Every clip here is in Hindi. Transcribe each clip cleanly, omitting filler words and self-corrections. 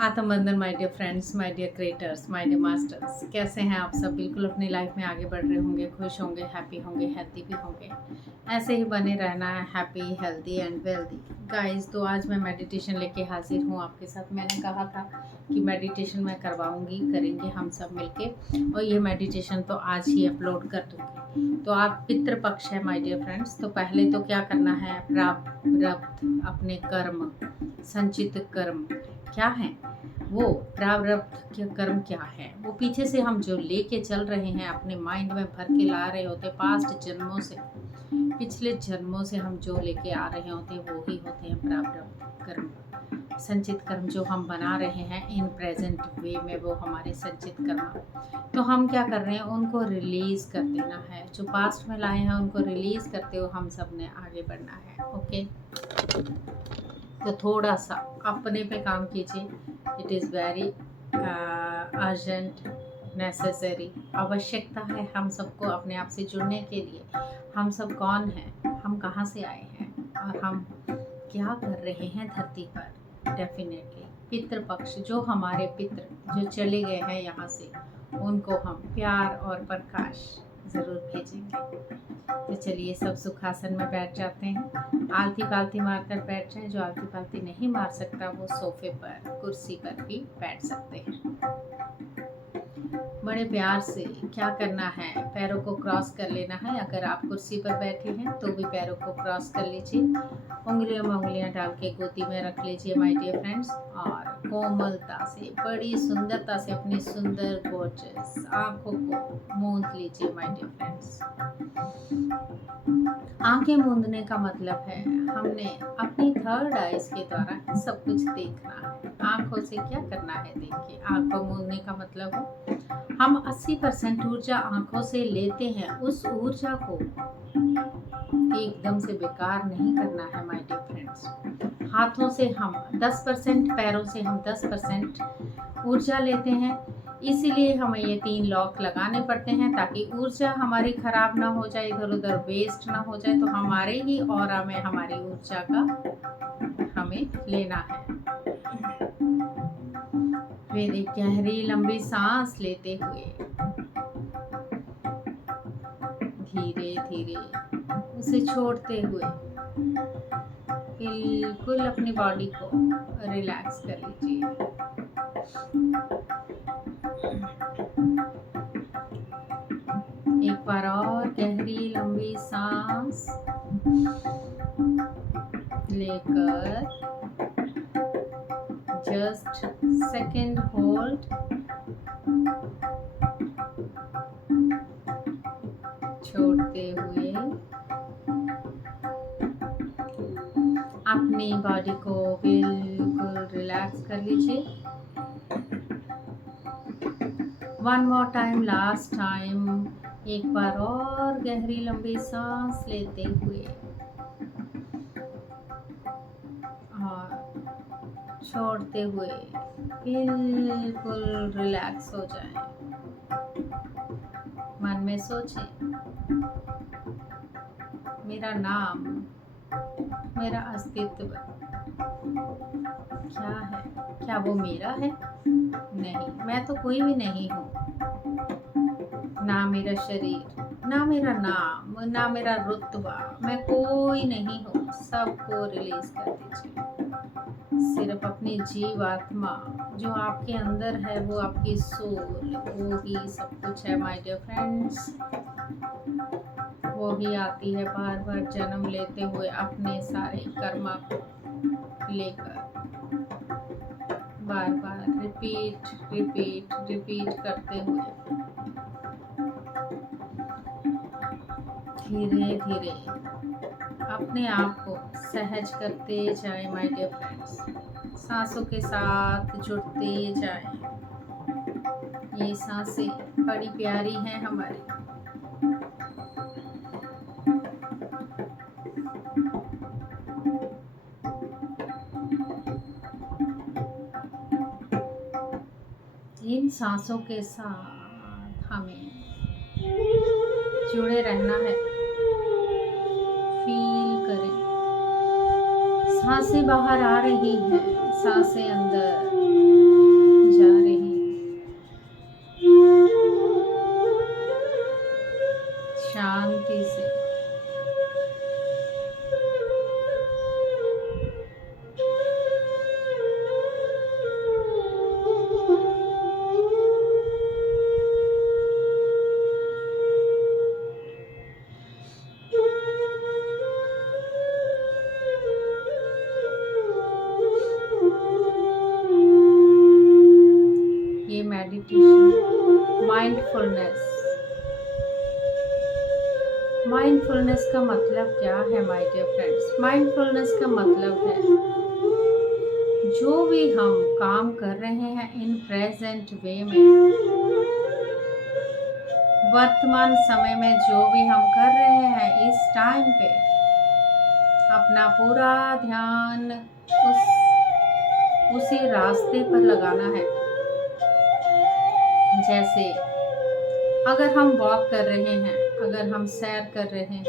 आत्मबंधन my dear friends, my dear creators, my dear masters, कैसे हैं आप सब। बिल्कुल अपनी लाइफ में आगे बढ़ रहे होंगे, खुश होंगे, हैप्पी होंगे, हेल्दी भी होंगे। ऐसे ही बने रहना है, happy healthy and wealthy guys. तो आज मैं मेडिटेशन लेके हाजिर हूँ आपके साथ। मैंने कहा था कि मेडिटेशन मैं करवाऊंगी, करेंगे हम सब मिलके, और ये मेडिटेशन तो आज ही अपलोड कर दूंगी। तो आप पितृपक्ष है माय डियर फ्रेंड्स। तो पहले तो क्या करना है, प्रारब्ध अपने कर्म, संचित कर्म क्या है, वो प्रारब्ध के कर्म क्या है, वो पीछे से हम जो लेके चल रहे हैं, अपने माइंड में भर के ला रहे होते, पास्ट जन्मों से, पिछले जन्मों से हम जो लेके आ रहे होते हैं, वो ही होते हैं प्रारब्ध कर्म। संचित कर्म जो हम बना रहे हैं इन प्रेजेंट वे में, वो हमारे संचित कर्म। तो हम क्या कर रहे हैं, उनको रिलीज कर देना है। जो पास्ट में लाए हैं उनको रिलीज करते हुए हम सब ने आगे बढ़ना है। ओके, तो थोड़ा सा अपने पे काम कीजिए। It is very urgent, necessary, आवश्यकता है हम सबको अपने आप से जुड़ने के लिए। हम सब कौन हैं, हम कहाँ से आए हैं, और हम क्या कर रहे हैं धरती पर। डेफिनेटली पितृपक्ष, जो हमारे पितृ जो चले गए हैं यहाँ से, उनको हम प्यार और प्रकाश ज़रूर भेजेंगे। तो चलिए सब सुखासन में बैठ जाते हैं। आलती पालती मारकर बैठ जाए। जो आलती पालती नहीं मार सकता वो सोफे पर, कुर्सी पर भी बैठ सकते हैं। बड़े प्यार से क्या करना है, पैरों को क्रॉस कर लेना है। अगर आप कुर्सी पर बैठे हैं तो भी पैरों को क्रॉस कर लीजिए। उंगलियों में उंगलियां डाल के गोदी में रख लीजिए माय डियर फ्रेंड्स। और कोमलता से, बड़ी सुंदरता से अपनी सुंदर गोर्जियस आंखों को मूंद लीजिए माय डियर फ्रेंड्स। आंखें मूंदने का मतलब है हमने अपनी थर्ड आइज के द्वारा सब कुछ देखना है। आंखों से क्या करना है, देखिए। आंखों मूंदने का मतलब है हम 80% ऊर्जा आंखों से लेते हैं। उस ऊर्जा को एकदम से बेकार नहीं करना है माय डियर फ्रेंड्स। हाथों से हम 10%, पैरों से हम 10% ऊर्जा लेते हैं। इसीलिए हमें ये 3 लॉक लगाने पड़ते हैं, ताकि ऊर्जा हमारी खराब ना हो जाए, इधर उधर वेस्ट ना हो जाए। तो हमारे ही ऑरा में हमारी ऊर्जा का हमें लेना है। फिर एक गहरी लंबी सांस लेते हुए धीरे धीरे उसे छोड़ते हुए बिल्कुल अपनी बॉडी को रिलैक्स कर लीजिए। एक बार और गहरी लंबी सांस लेकर जस्ट सेकंड होल्ड, छोड़ते हुए अपनी बॉडी को बिल्कुल रिलैक्स कर लीजिए। One more time, last time. एक बार और गहरी लंबी सांस लेते हुए और छोड़ते हुए बिल्कुल रिलैक्स हो जाएं। मन में सोचें, मेरा नाम, मेरा अस्तित्व क्या है। क्या वो मेरा है? नहीं, मैं तो कोई भी नहीं हूँ। ना मेरा शरीर, ना मेरा नाम, ना मेरा रुतबा, मैं कोई नहीं हूँ। सबको रिलीज कर दीजिए। सिर्फ अपनी जीवात्मा जो आपके अंदर है, वो आपकी सोल, वो ही सब कुछ है माय डियर फ्रेंड्स। वो ही आती है बार बार जन्म लेते हुए अपने सारे कर्मा को लेकर, बार बार रिपीट रिपीट रिपीट करते हुए धीरे धीरे अपने आप को सहज करते जाए माय डियर फ्रेंड्स। सांसों के साथ जुड़ते जाए। ये सांसें बड़ी प्यारी हैं हमारी। इन सांसों के साथ हमें जुड़े रहना है। फील करें, सांसें बाहर आ रही हैं, सांसें अंदर, माइंडफुलनेस। माइंडफुलनेस का मतलब क्या है माय डियर फ्रेंड्स? माइंडफुलनेस का मतलब है जो भी हम काम कर रहे हैं इन प्रेजेंट वे में, वर्तमान समय में जो भी हम कर रहे हैं इस टाइम पे, अपना पूरा ध्यान उसी रास्ते पर लगाना है। जैसे अगर हम वॉक कर रहे हैं, अगर हम सैर कर रहे हैं,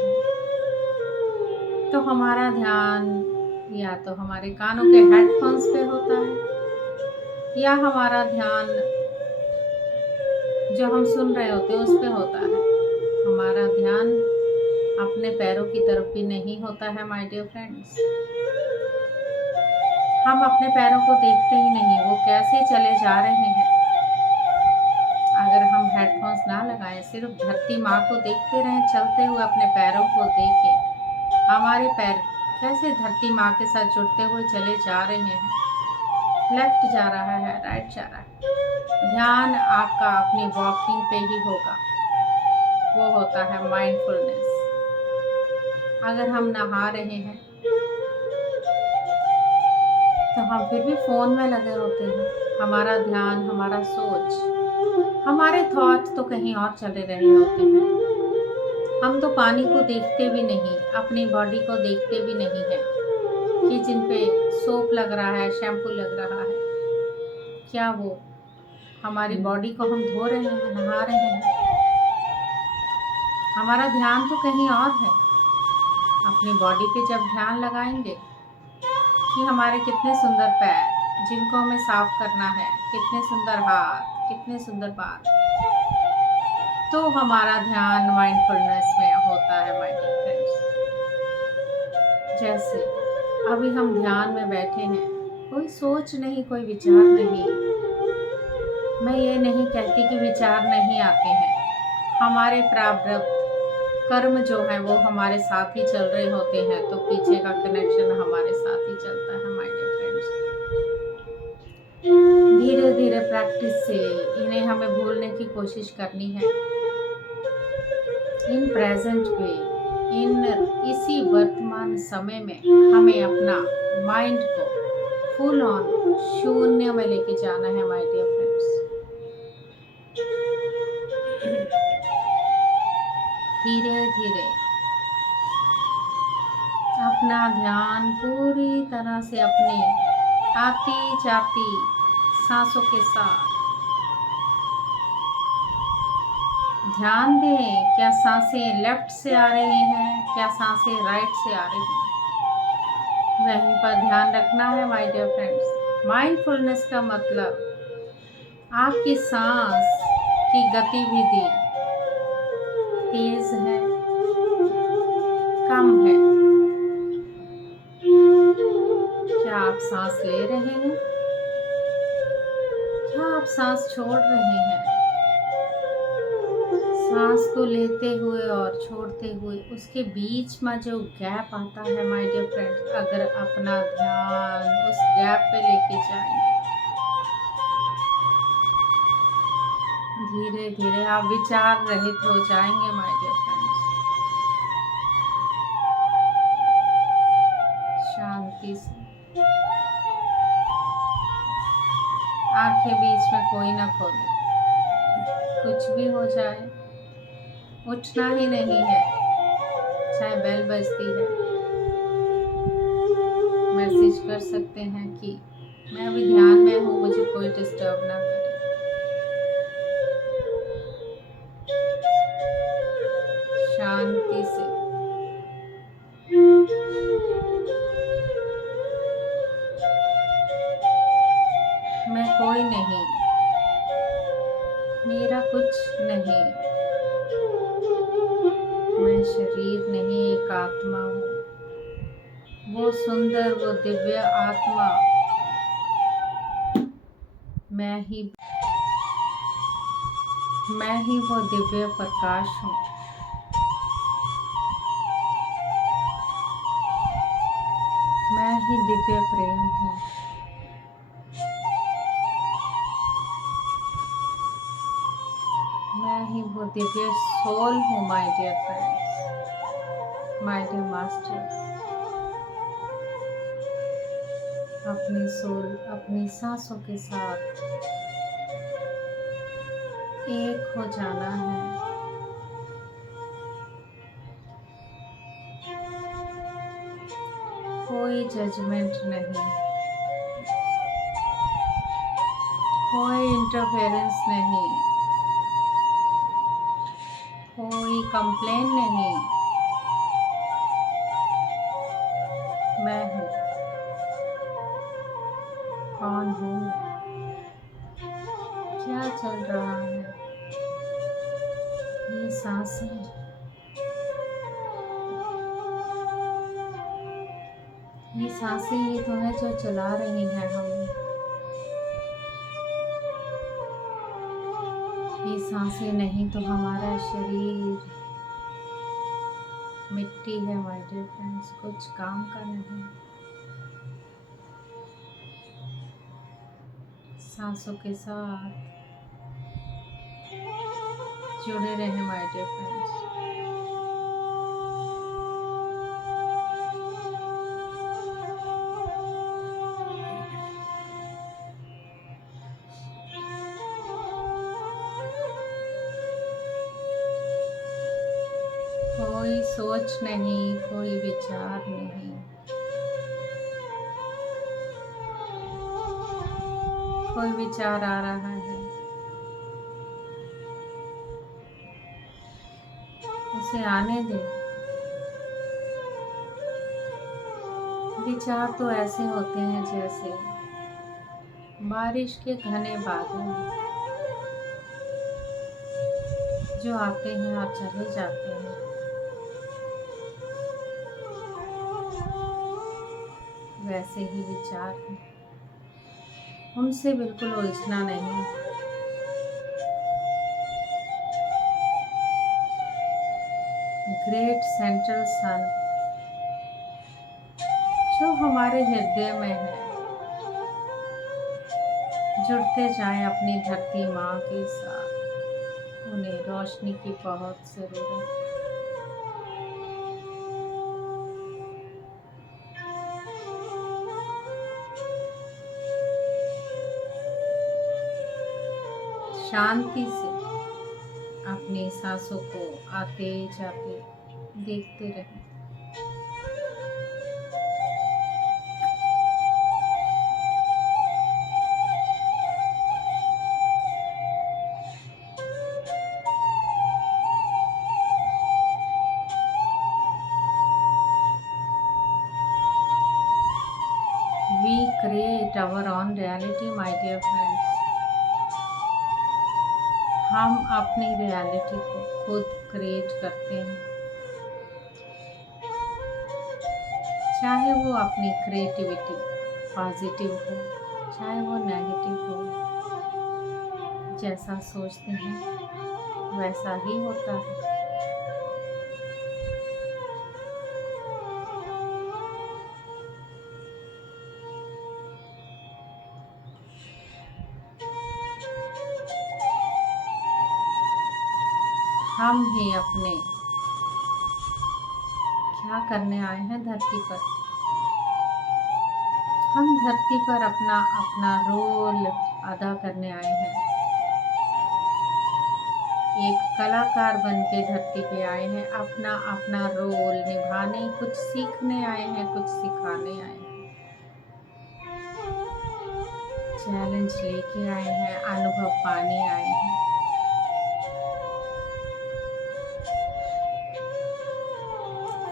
तो हमारा ध्यान या तो हमारे कानों के हेडफोन्स पे होता है या हमारा ध्यान जो हम सुन रहे होते हैं उस पे होता है। हमारा ध्यान अपने पैरों की तरफ भी नहीं होता है माय डियर फ्रेंड्स। हम अपने पैरों को देखते ही नहीं, वो कैसे चले जा रहे हैं। अगर हम हेडफोन्स ना लगाएं, सिर्फ धरती माँ को देखते रहें, चलते हुए अपने पैरों को देखें, हमारे पैर कैसे धरती माँ के साथ जुड़ते हुए चले जा रहे हैं। लेफ्ट जा रहा है, राइट जा रहा है। ध्यान आपका अपनी वॉकिंग पे ही होगा, वो होता है माइंडफुलनेस। अगर हम नहा रहे हैं तो हम फिर भी फोन में लगे होते हैं। हमारा ध्यान, हमारा सोच, हमारे थॉट तो कहीं और चले रहे होते हैं। हम तो पानी को देखते भी नहीं, अपनी बॉडी को देखते भी नहीं है कि जिन पे सोप लग रहा है, शैम्पू लग रहा है, क्या वो हमारी बॉडी को हम धो रहे हैं, नहा रहे हैं। हमारा ध्यान तो कहीं और है। अपनी बॉडी पे जब ध्यान लगाएंगे कि हमारे कितने सुंदर पैर जिनको हमें साफ करना है, कितने सुंदर हाथ, कितने सुंदर बाल, तो हमारा ध्यान माइंडफुलनेस में होता है माय डियर फ्रेंड्स। जैसे अभी हम ध्यान में बैठे हैं, कोई सोच नहीं, कोई विचार नहीं। मैं ये नहीं कहती कि विचार नहीं आते हैं। हमारे प्रारब्ध कर्म जो है वो हमारे साथ ही चल रहे होते हैं, तो पीछे का कनेक्शन हमारे साथ ही चलता है माय डियर फ्रेंड्स। धीरे धीरे प्रैक्टिस से इन्हें हमें भूलने की कोशिश करनी है। इन प्रेजेंट वे, इसी वर्तमान समय में हमें अपना माइंड को फुल ऑन शून्य में लेके जाना है माय डियर फ्रेंड्स। धीरे धीरे अपना ध्यान पूरी तरह से अपने आती जाती सांसों के साथ ध्यान दें। क्या सांसें लेफ्ट से आ रही हैं, क्या सांसें राइट से आ रही हैं, वहीं पर ध्यान रखना है माय डियर फ्रेंड्स। माइंडफुलनेस का मतलब आपकी सांस की गतिविधि तेज है, कम है, क्या आप सांस ले रहे हैं, क्या आप सांस छोड़ रहे हैं। सांस को लेते हुए और छोड़ते हुए उसके बीच में जो गैप आता है माय डियर फ्रेंड्स, अगर अपना ध्यान उस गैप पे लेके जाएंगे, धीरे धीरे आप विचार रहित हो जाएंगे माय डियर फ्रेंड्स। शांति से आंखें बीच में कोई ना खोले, कुछ भी हो जाए उठना ही नहीं है, चाहे बेल बजती है। मैसेज कर सकते हैं कि मैं अभी ध्यान में हूँ, मुझे कोई डिस्टर्ब ना करे। शांति से मैं कोई नहीं, मेरा कुछ नहीं, मैं शरीर नहीं, एक आत्मा हूँ। वो सुंदर, वो दिव्य आत्मा मैं ही वो दिव्य प्रकाश हूँ। मैं ही दिव्य प्रेम हूँ। मैं वो दिव्य सोल हूँ my dear friends, my dear masters. अपनी सोल अपनी सांसों के साथ एक हो जाना है। कोई जजमेंट नहीं, कोई इंटरफेरेंस नहीं, कोई कंप्लेन नहीं। मैं हूँ, कौन हूँ, क्या चल रहा है, ये सांसें, ये सांसें ही तो है जो चला रही हैं हमें। ये सांसें नहीं तो हमारा शरीर मिट्टी है माय डियर फ्रेंड्स, कुछ काम का नहीं। सांसों के साथ जुड़े रहे माय डियर फ्रेंड्स। कोई सोच नहीं, कोई विचार नहीं, कोई विचार आ रहा है, उसे आने दे। विचार तो ऐसे होते हैं जैसे बारिश के घने बादल जो आते हैं और चले जाते हैं। वैसे ही विचार हैं, उनसे बिल्कुल उलझना नहीं। ग्रेट सेंट्रल सन जो हमारे हृदय में है, जुड़ते जाएं अपनी धरती माँ के साथ। उन्हें रोशनी की बहुत जरूरत है। शांति से अपनी सांसों को आते जाते देखते रहें। We create our own reality, my dear friends. हम अपनी रियलिटी को खुद क्रिएट करते हैं, चाहे वो अपनी क्रिएटिविटी पॉजिटिव हो, चाहे वो नेगेटिव हो। जैसा सोचते हैं वैसा ही होता है। हम ही अपने क्या करने आए हैं धरती पर। हम धरती पर अपना अपना रोल अदा करने आए हैं। एक कलाकार बन के धरती पे आए हैं, अपना अपना रोल निभाने, कुछ सीखने आए हैं, कुछ सिखाने आए हैं। चैलेंज लेके आए हैं, अनुभव पाने आए हैं।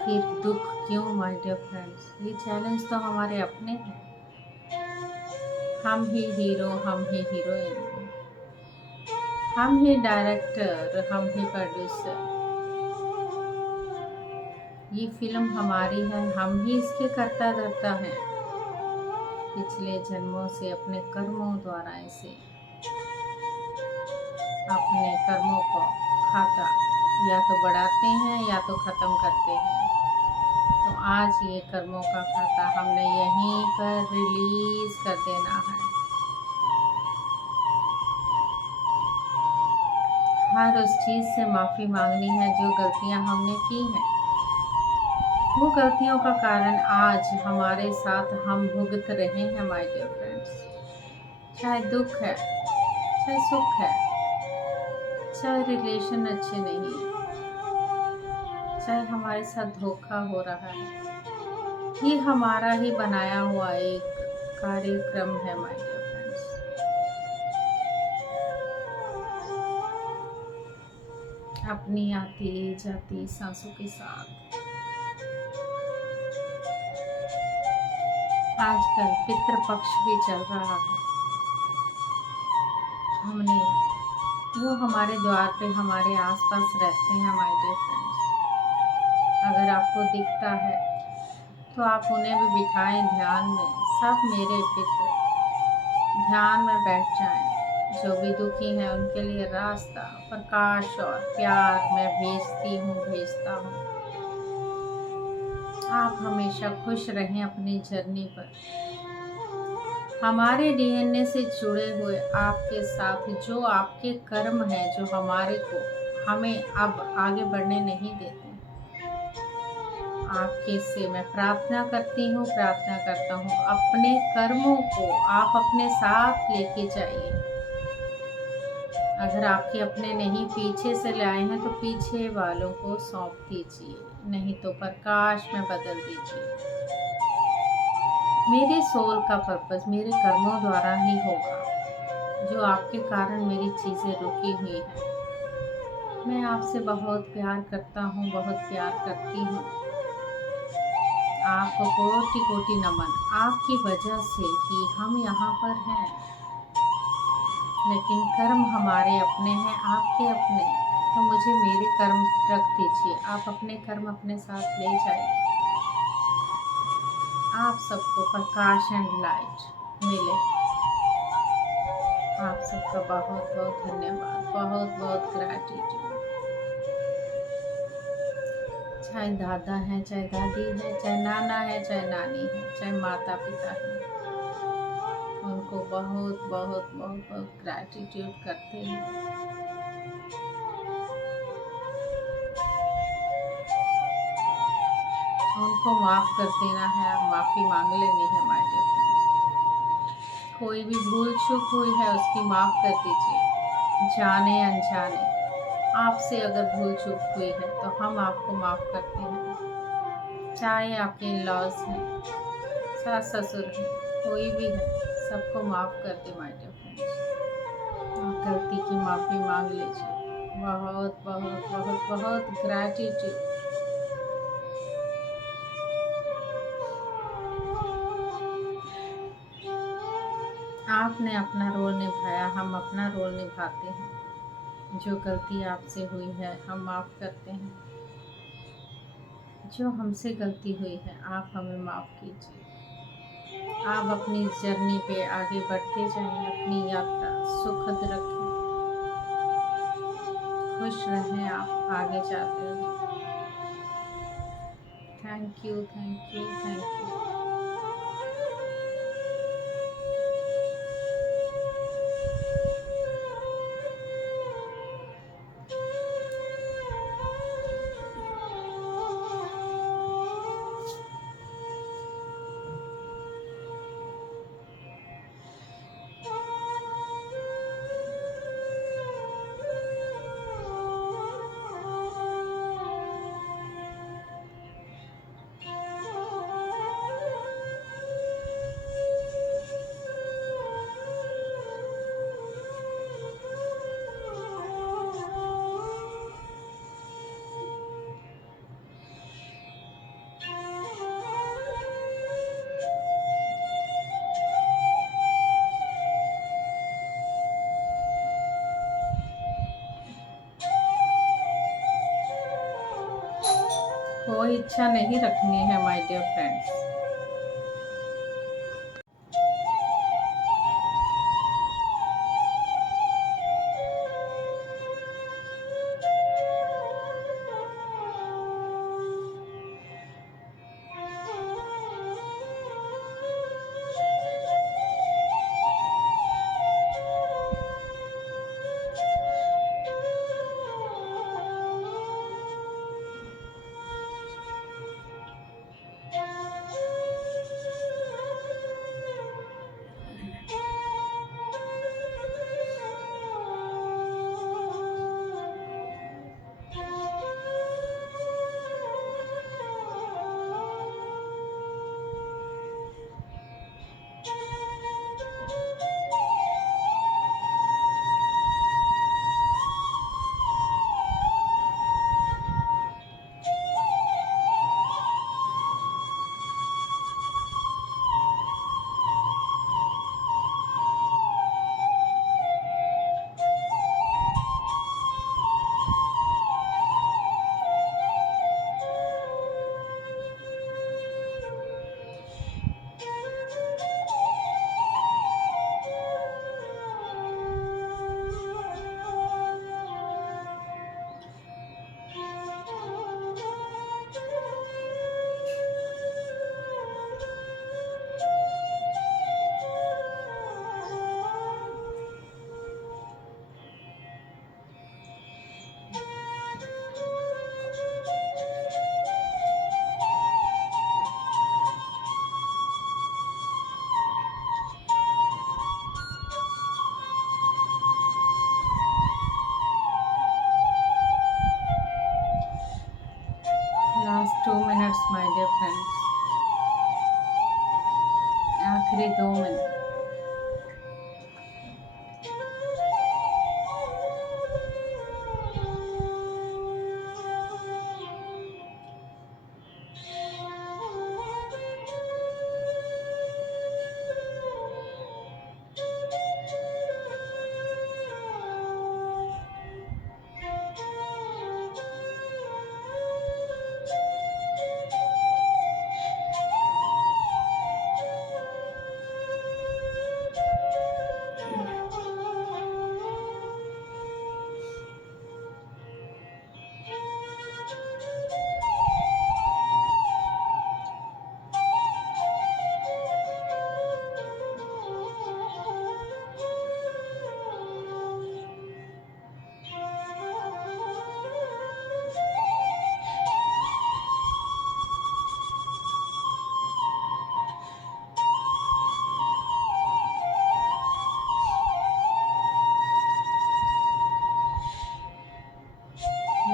फिर दुख क्यों माय डियर फ्रेंड्स, ये चैलेंज तो हमारे अपने हैं। हम ही हीरो, हम ही हीरोइन, हम ही डायरेक्टर, हम ही प्रोड्यूसर। ये फिल्म हमारी है, हम ही इसके कर्ता धर्ता हैं। पिछले जन्मों से अपने कर्मों द्वारा इसे अपने कर्मों को खाता या तो बढ़ाते हैं या तो ख़त्म करते हैं। तो आज ये कर्मों का खाता हमने यहीं पर रिलीज कर देना है। हर उस चीज़ से माफ़ी मांगनी है जो गलतियाँ हमने की हैं। वो गलतियों का कारण आज हमारे साथ हम भुगत रहे हैं माय डियर फ्रेंड्स। चाहे दुख है, चाहे सुख है, चाहे रिलेशन अच्छे नहीं है, चाहे हमारे साथ धोखा हो रहा है, ये हमारा ही बनाया हुआ एक कार्यक्रम है माय डियर फ्रेंड्स। अपनी आती जाती सांसों के साथ आजकल पितृपक्ष भी चल रहा है। हमने वो हमारे द्वार पे हमारे आसपास रहते हैं माय डियर फ्रेंड्स। अगर आपको दिखता है तो आप उन्हें भी बिठाएं ध्यान में। सब मेरे पितृ ध्यान में बैठ जाएं। जो भी दुखी हैं उनके लिए रास्ता, प्रकाश और प्यार मैं भेजता हूँ। आप हमेशा खुश रहें अपनी जर्नी पर। हमारे डीएनए से जुड़े हुए आपके साथ जो आपके कर्म हैं, जो हमें अब आगे बढ़ने नहीं देते, आपके से मैं प्रार्थना करता हूँ अपने कर्मों को आप अपने साथ लेके जाइए। अगर आपके अपने नहीं पीछे से लाए हैं तो पीछे वालों को सौंप दीजिए, नहीं तो प्रकाश में बदल दीजिए। मेरे सोल का पर्पस मेरे कर्मों द्वारा ही होगा। जो आपके कारण मेरी चीज़ें रुकी हुई हैं। मैं आपसे बहुत प्यार करता हूँ, बहुत प्यार करती हूँ। आपको कोटि कोटि नमन। आपकी वजह से ही हम यहाँ पर हैं। लेकिन कर्म हमारे अपने हैं, आपके अपने। तो मुझे मेरे कर्म रख दीजिए, आप अपने कर्म अपने साथ ले जाइए। आप सबको प्रकाश एंड लाइट मिले। आप सबका बहुत बहुत धन्यवाद, बहुत बहुत ग्रैटिट्यूड। चाहे दादा है, चाहे दादी है, चाहे नाना है, चाहे नानी है, चाहे माता पिता है, उनको बहुत बहुत बहुत बहुत ग्रैटिट्यूड करते हैं। उनको माफ़ कर देना है, आप माफ़ी मांग लेनी है माय डियर फ्रेंड्स। कोई भी भूल चूक हुई है उसकी माफ़ कर दीजिए, जाने अनजाने। आपसे अगर भूल चूक हुई है तो हम आपको माफ़ करते हैं। चाहे आपके इन-लॉज हैं, सास ससुर हैं, कोई भी है, सबको माफ़ कर दे माय डियर फ्रेंड्स। आप गलती की माफ़ी मांग लीजिए। बहुत बहुत बहुत बहुत ग्रैटिट्यूड। आपने अपना रोल निभाया, हम अपना रोल निभाते हैं। जो गलती आपसे हुई है हम माफ़ करते हैं। जो हमसे गलती हुई है आप हमें माफ़ कीजिए। आप अपनी जर्नी पे आगे बढ़ते जाएं, अपनी यात्रा सुखद रखें, खुश रहें, आप आगे जाते रहें। Thank you, thank you, thank you. कोई इच्छा नहीं रखनी है my dear friends.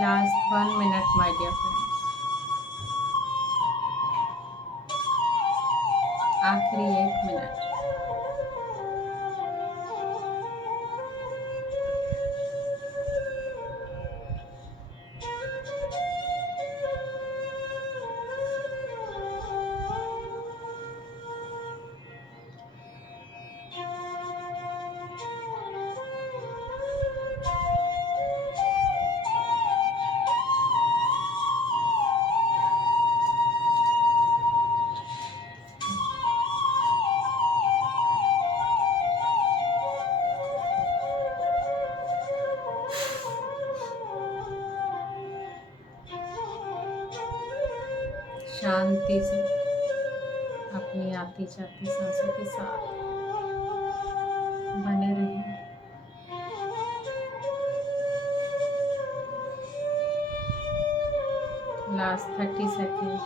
Last 1 minute my dear friends, आखिरी 1 मिनट। शांति से अपनी आती जाती सांसों के साथ बने रहें। Last 30 second.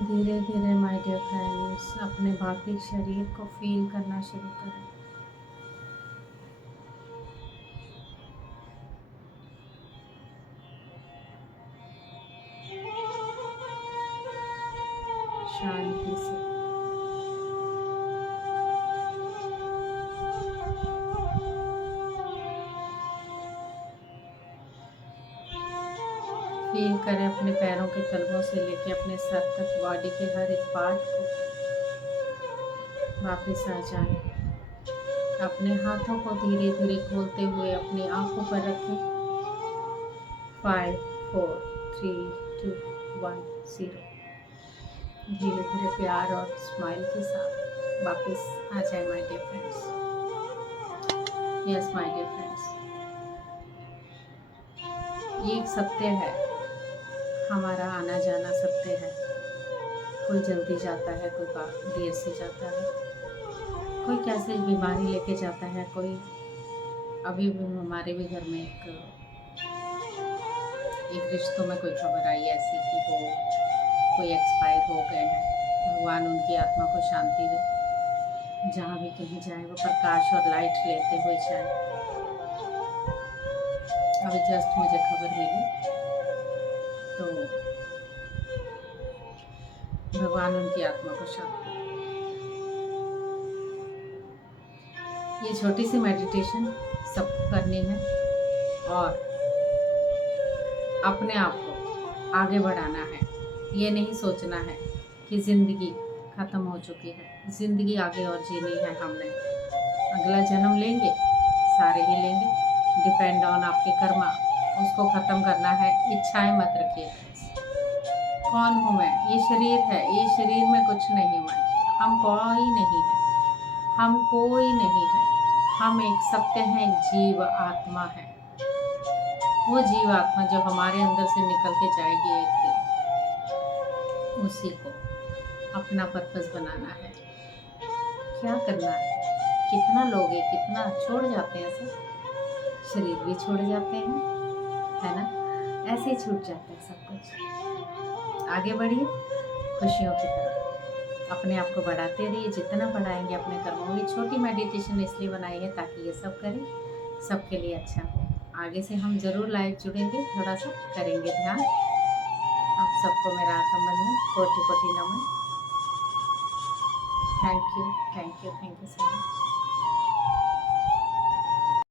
धीरे धीरे माय डियर फ्रेंड्स अपने बाकी शरीर को फील करना शुरू करें। शांति से फील करें अपने पैरों के तलवों से लेके अपने सर तक बॉडी के हर एक पार्ट को वापस आ जाए। अपने हाथों को धीरे धीरे खोलते हुए अपनी आंखों पर रखें। 5 4 3 2 1 0। धीरे धीरे प्यार और स्माइल के साथ वापस आ जाए my dear friends. Yes my dear friends, ये एक सत्य है, हमारा आना जाना सत्य है। कोई जल्दी जाता है, कोई देर से जाता है, कोई कैसे बीमारी लेके जाता है, कोई अभी भी हमारे भी घर में एक रिश्तों में कोई खबर आई ऐसी कि वो कोई एक्सपायर हो गए हैं। भगवान उनकी आत्मा को शांति दे, जहाँ भी कहीं जाए वो प्रकाश और लाइट लेते हुए जाए। अभी जस्ट मुझे खबर मिली, तो भगवान उनकी आत्मा को शांति दे। ये छोटी सी मेडिटेशन सबको करनी है और अपने आप को आगे बढ़ाना है। ये नहीं सोचना है कि ज़िंदगी ख़त्म हो चुकी है, ज़िंदगी आगे और जीनी है हमने। अगला जन्म लेंगे, सारे ही लेंगे, डिपेंड ऑन आपके कर्मा, उसको ख़त्म करना है। इच्छाएं मत रखिए। कौन हूँ मैं? ये शरीर है, ये शरीर में कुछ नहीं है। हम कोई नहीं है, हम कोई नहीं है। हम एक सत्य हैं, एक जीव आत्मा है। वो जीव आत्मा जो हमारे अंदर से निकल के जाएगी एक दिन, उसी को अपना पर्पस बनाना है। क्या करना है? कितना लोगे, कितना छोड़ जाते हैं सब, शरीर भी छोड़ जाते हैं, है ना? ऐसे ही छूट जाता है सब कुछ। आगे बढ़िए खुशियों की तरफ, अपने आप को बढ़ाते रहिए। जितना बढ़ाएंगे अपने कर्मों में। छोटी मेडिटेशन इसलिए बनाई है ताकि ये सब करें, सबके लिए अच्छा हो। आगे से हम ज़रूर लाइव जुड़ेंगे, थोड़ा सा करेंगे ध्यान। आप सबको मेरा आत्म बंधन, कोटि कोटि नमन। Thank you so much.